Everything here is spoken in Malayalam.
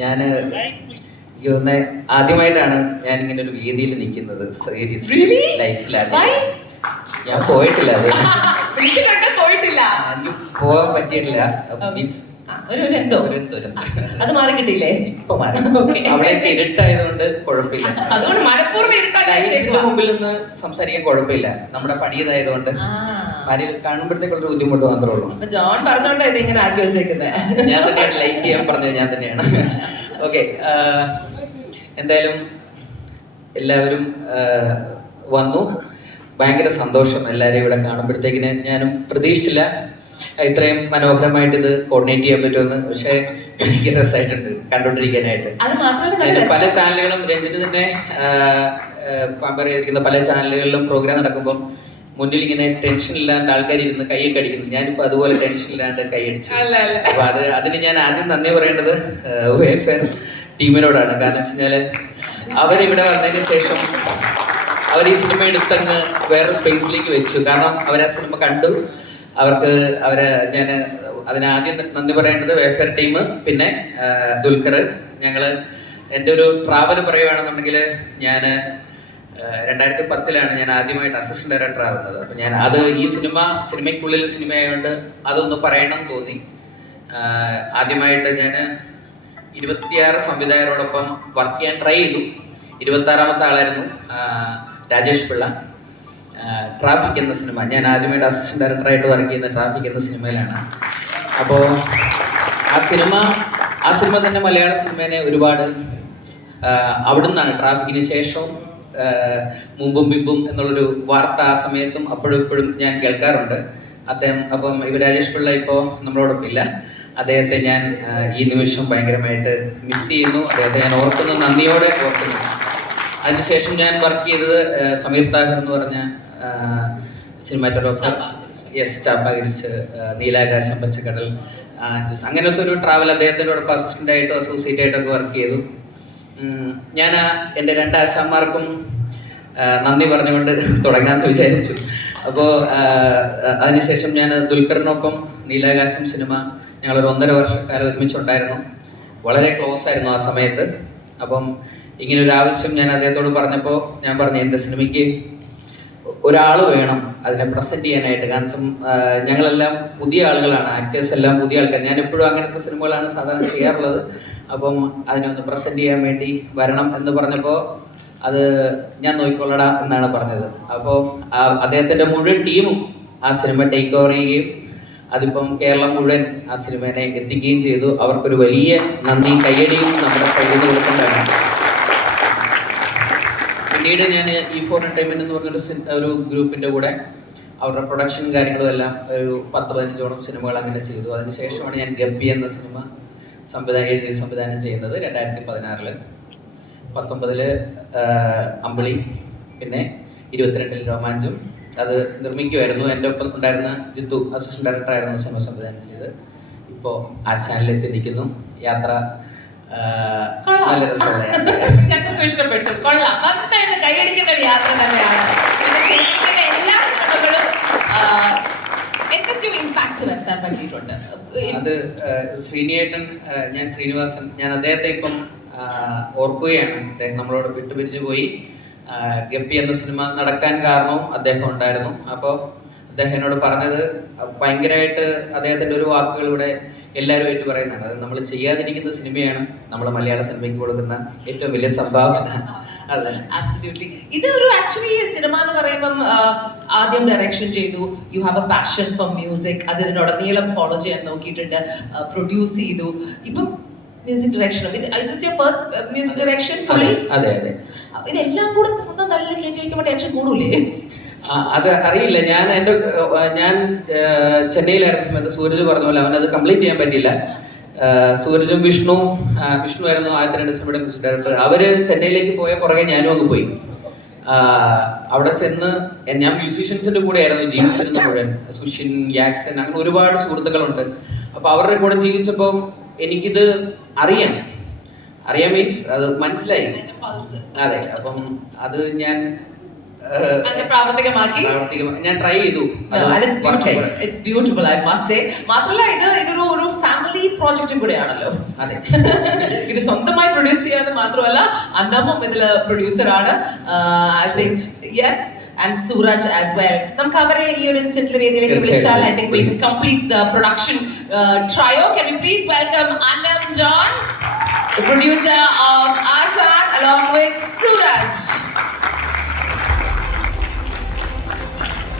ഞാൻ എനിക്ക് തോന്നുന്നത് ആദ്യമായിട്ടാണ് ഞാൻ ഇങ്ങനെ ഒരു വേദിയിൽ നിൽക്കുന്നത്? ലൈഫിലാണ്? ഞാൻ പോയിട്ടില്ല അതെ പോയിട്ടില്ല പോകാൻ പറ്റിയിട്ടില്ല മീൻസ്. അത് മാറി കിട്ടിയില്ലേ ഇപ്പൊ മാറി. അവിടെയൊക്കെ ഇരുട്ടായതുകൊണ്ട് കുഴപ്പമില്ല അതുകൊണ്ട് മനഃപൂർവം. മുമ്പിൽ നിന്ന് സംസാരിക്കാൻ കുഴപ്പമില്ല നമ്മുടെ പണിയതായതുകൊണ്ട്. ആരെയും കാണുമ്പോഴത്തേക്കുള്ള ബുദ്ധിമുട്ട് മാത്രമേ ഉള്ളൂ. അപ്പൊ ജോൺ പറഞ്ഞോണ്ടാ ഇത് ഇങ്ങനെ ആക്കി വെച്ചേക്കുന്നത് ഞാൻ തന്നെയാണ് ലൈറ്റ് ചെയ്യാൻ പറഞ്ഞത് ഞാൻ തന്നെയാണ്. ഓക്കെ എന്തായാലും എല്ലാവരും വന്നു. ഭയങ്കര സന്തോഷം എല്ലാവരെയും ഇവിടെ കാണുമ്പോഴത്തേക്കിന്. ഞാനും പ്രതീക്ഷിച്ചില്ല. ഇത്രയും മനോഹരമായിട്ട് ഇത് കോർഡിനേറ്റ് ചെയ്യാൻ പറ്റുമെന്ന്. പക്ഷേ ഭയങ്കര രസമായിട്ടുണ്ട് കണ്ടോണ്ടിരിക്കാനായിട്ട് പല ചാനലുകളും രഞ്ജിന് തന്നെ കമ്പയർ ചെയ്തിരിക്കുന്ന പല ചാനലുകളിലും പ്രോഗ്രാം നടക്കുമ്പോൾ മുന്നിൽ ഇങ്ങനെ ടെൻഷൻ ഇല്ലാണ്ട് ആൾക്കാർ ഇരുന്ന് കൈയൊക്കെ അടിക്കുന്നു. ഞാനിപ്പോ അതുപോലെ ടെൻഷൻ ഇല്ലാണ്ട് കൈ അടിച്ചു. അപ്പൊ അത് അതിന് ഞാൻ ആദ്യം നന്ദി പറയേണ്ടത് വേഫെയർ ടീമിനോടാണ്. കാരണം വെച്ച് കഴിഞ്ഞാൽ അവരിവിടെ വന്നതിന് ശേഷം അവർ ഈ സിനിമ എടുത്തങ്ങ് വേറെ സ്പേസിലേക്ക് വെച്ചു. കാരണം അവർ ആ സിനിമ കണ്ടു. അവർക്ക് അവരെ ഞാൻ അതിനാദ്യം നന്ദി പറയേണ്ടത് വേഫെയർ ടീം പിന്നെ ദുൽഖർ. ഞങ്ങൾ എന്റെ ഒരു ട്രാവൽ പറയുകയാണെന്നുണ്ടെങ്കിൽ ഞാൻ രണ്ടായിരത്തി പത്തിലാണ് ഞാൻ ആദ്യമായിട്ട് അസിസ്റ്റന്റ് ഡയറക്ടർ ആവുന്നത്. അപ്പൊ ഞാൻ അത് ഈ സിനിമ സിനിമയ്ക്കുള്ളിൽ സിനിമ ആയതുകൊണ്ട് അതൊന്ന് പറയണം തോന്നി. ആദ്യമായിട്ട് ഞാൻ ഇരുപത്തിയാറ് സംവിധായകരോടൊപ്പം വർക്ക് ചെയ്യാൻ ട്രൈ ചെയ്തു. ഇരുപത്തി ആറാമത്തെ ആളായിരുന്നു രാജേഷ് പിള്ള. ട്രാഫിക് എന്ന സിനിമ. ഞാൻ ആദ്യമായിട്ട് അസിസ്റ്റന്റ് ഡയറക്ടറായിട്ട് വർക്ക് ചെയ്യുന്ന ട്രാഫിക് എന്ന സിനിമയിലാണ്. അപ്പോൾ ആ സിനിമ ആ സിനിമ തന്നെ മലയാള സിനിമേനെ ഒരുപാട് അവിടുന്നാണ് ട്രാഫിക്കിന് ശേഷവും മുമ്പും ബിമ്പും എന്നുള്ളൊരു വാർത്ത ആ സമയത്തും അപ്പോഴും ഇപ്പോഴും ഞാൻ കേൾക്കാറുണ്ട്. അദ്ദേഹം അപ്പം ഇവ രാജേഷ് പിള്ള ഇപ്പോൾ നമ്മളോടൊപ്പം ഇല്ല. അദ്ദേഹത്തെ ഞാൻ ഈ നിമിഷം ഭയങ്കരമായിട്ട് മിസ് ചെയ്യുന്നു. അദ്ദേഹത്തെ ഞാൻ ഓർക്കുന്നു നന്ദിയോടെ ഓർക്കുന്നു. അതിനുശേഷം ഞാൻ വർക്ക് ചെയ്തത് സമീർ താഹർ എന്ന് പറഞ്ഞ സിനിമാറ്റോഗ്രാഫർ യെസ് ചാപ്പാഗിരിച്ച് നീലാകാശം പച്ചക്കടൽ അങ്ങനത്തെ ഒരു ട്രാവൽ അദ്ദേഹത്തിന്റെ അസിസ്റ്റന്റ് ആയിട്ടും അസോസിയേറ്റ് ആയിട്ടൊക്കെ വർക്ക് ചെയ്തു. ഞാൻ എന്റെ രണ്ട് ആശാന്മാർക്കും നന്ദി പറഞ്ഞുകൊണ്ട് തുടങ്ങാമെന്ന് വിചാരിച്ചു. അപ്പോൾ അതിനുശേഷം ഞാൻ ദുൽഖറിനൊപ്പം നീലാകാശം സിനിമ ഞങ്ങളൊരു ഒന്നര വർഷക്കാലം ഒരുമിച്ചുണ്ടായിരുന്നു. വളരെ ക്ലോസ് ആയിരുന്നു ആ സമയത്ത്. അപ്പം ഇങ്ങനെ ഒരു ആവശ്യം ഞാൻ അദ്ദേഹത്തോട് പറഞ്ഞപ്പോൾ ഞാൻ പറഞ്ഞു എന്റെ സിനിമയ്ക്ക് ഒരാൾ വേണം അതിനെ പ്രസന്റ് ചെയ്യാനായിട്ട്. കാരണം ഞങ്ങളെല്ലാം പുതിയ ആളുകളാണ്. ആക്ടേഴ്സ് എല്ലാം പുതിയ ആൾക്കാർ ഞാൻ എപ്പോഴും അങ്ങനത്തെ സിനിമകളാണ് സാധാരണ ചെയ്യാറുള്ളത്. അപ്പം അതിനൊന്ന് പ്രസന്റ് ചെയ്യാൻ വേണ്ടി വരണം എന്ന് പറഞ്ഞപ്പോൾ അത് ഞാൻ നോക്കിക്കൊള്ളടാ എന്നാണ് പറഞ്ഞത്. അപ്പോൾ അദ്ദേഹത്തിന്റെ മുഴുവൻ ടീമും ആ സിനിമ ടേക്ക് ഓവർ ചെയ്യുകയും അതിപ്പം കേരളം മുഴുവൻ ആ സിനിമേനെ എത്തിക്കുകയും ചെയ്തു. അവർക്കൊരു വലിയ നന്ദി. കയ്യടിയും നമ്മുടെ സൈഡിൽ പിന്നീട് ഞാൻ ഇ ഫോർ എന്റർടൈൻമെന്റ് എന്ന് പറഞ്ഞൊരു ഒരു ഗ്രൂപ്പിന്റെ കൂടെ അവരുടെ പ്രൊഡക്ഷൻ കാര്യങ്ങളും എല്ലാം ഒരു പത്ത് പതിനഞ്ചോളം സിനിമകൾ അങ്ങനെ ചെയ്തു. അതിനുശേഷമാണ് ഞാൻ ഗപ്പി എന്ന സിനിമ സംവിധാനം എഴുതി സംവിധാനം ചെയ്യുന്നത് രണ്ടായിരത്തി പതിനാറിൽ പത്തൊമ്പതിൽ അമ്പിളി പിന്നെ ഇരുപത്തിരണ്ടിൽ രോമാഞ്ചും. അത് നിർമ്മിക്കുമായിരുന്നു എന്റെ ഒപ്പം ഉണ്ടായിരുന്ന ജിത്തു അസിസ്റ്റന്റ് ഡയറക്ടർ ആയിരുന്നു സിനിമ സംവിധാനം ചെയ്ത് ഇപ്പോൾ ആ ചാനലിലെത്തി നിൽക്കുന്നു യാത്ര നല്ല രസമുള്ള യാത്ര ഇഷ്ടപ്പെട്ടു. കൊള്ളാം. ഭക്ത എന്ന് കൈയടിക്കേണ്ട ഒരു യാത്ര തന്നെയാണ്. പിന്നെ ചെയ്യിക്കുന്ന എല്ലാ സിനിമകളും എന്തൊക്കെയോ ഇമ്പാക്ട് വരുത്താൻ പറ്റിയിട്ടുണ്ട്. അത് ശ്രീനിയേട്ടൻ ഞാൻ ശ്രീനിവാസൻ ഞാൻ അദ്ദേഹത്തെ ഇപ്പം ഓർക്കുകയാണ്. അദ്ദേഹം നമ്മളോട് വിട്ടുപിരിച്ചു പോയി. ഗപ്പി എന്ന സിനിമ നടക്കാൻ കാരണവും അദ്ദേഹം ഉണ്ടായിരുന്നു. അപ്പോൾ അദ്ദേഹം എന്നോട് പറഞ്ഞത് ഭയങ്കരമായിട്ട് അദ്ദേഹത്തിന്റെ ഒരു വാക്കുകൾ ഇവിടെ എല്ലാവരും ആയിട്ട് പറയുന്നതാണ് അത് നമ്മൾ ചെയ്യാതിരിക്കുന്ന സിനിമയാണ് നമ്മൾ മലയാള സിനിമയ്ക്ക് കൊടുക്കുന്ന ഏറ്റവും വലിയ സംഭാവന. Absolutely. ഇത് ഒരു ആക്ച്വലി സിനിമ എന്ന് പറയുമ്പം ആദ്യം ഡയറക്ഷൻ ചെയ്തു. You have a passion for music അത് ഇതിനുടനീളം ഫോളോ ചെയ്യാൻ നോക്കിയിട്ടുണ്ട്. പ്രൊഡ്യൂസ് ചെയ്തു. ഇപ്പം music direction first music direction fully അതെ അതെ ഇതെല്ലാം കൂടെ നല്ല കേട്ടോ വയ്ക്കുമ്പോൾ ടെൻഷൻ കൂടൂലേ അത് അറിയില്ല. ഞാൻ എന്റെ ഞാൻ ചെന്നൈയിലായിരുന്ന സമയത്ത് സൂരജ് പറഞ്ഞ പോലെ അവനത് കംപ്ലീറ്റ് ചെയ്യാൻ പറ്റിയില്ല. സൂരജും വിഷ്ണു വിഷ്ണു ആയിരുന്നു ആദ്യത്തെ രണ്ട് സിനിമയുടെ മ്യൂസിക് ഡയറക്ടർ അവർ ചെന്നൈയിലേക്ക് പോയ പുറകെ ഞാനും അങ്ങ് പോയി. അവിടെ ചെന്ന് ഞാൻ മ്യൂസീഷ്യൻസിന്റെ കൂടെ ആയിരുന്നു ജീവിച്ചിരുന്ന മുഴുവൻ. സുഷിൻ യാക്സൻ അങ്ങനെ ഒരുപാട് സുഹൃത്തുക്കളുണ്ട്. അപ്പൊ അവരുടെ കൂടെ ജീവിച്ചപ്പോൾ എനിക്കിത് അറിയാം. അറിയാം മീൻസ് അത് മനസ്സിലായി. അതെ അപ്പം അത് ഞാൻ പ്രാവർത്തികമാക്കി. ഞാൻ ട്രൈ ചെയ്തു. It's beautiful, I must say. മാത്രമല്ല ഇത് ഇതൊരു ഒരു ഫാമിലി പ്രോജക്റ്റും കൂടെയാണല്ലോ. അതെ. ഇത് സ്വന്തമായി പ്രൊഡ്യൂസ് ചെയ്യാന്ന് മാത്രമല്ല അന്നമ്മും ഇതിൽ പ്രൊഡ്യൂസർ ആണ്. I think yes and Sooraj as well നമുക്ക് അവരെ ഈ ഒരു ഇൻസ്റ്റന്റിൽ വേദിയിലേക്ക്. വിളിച്ചാൽ I think we complete the production trio can we please welcome Annam John the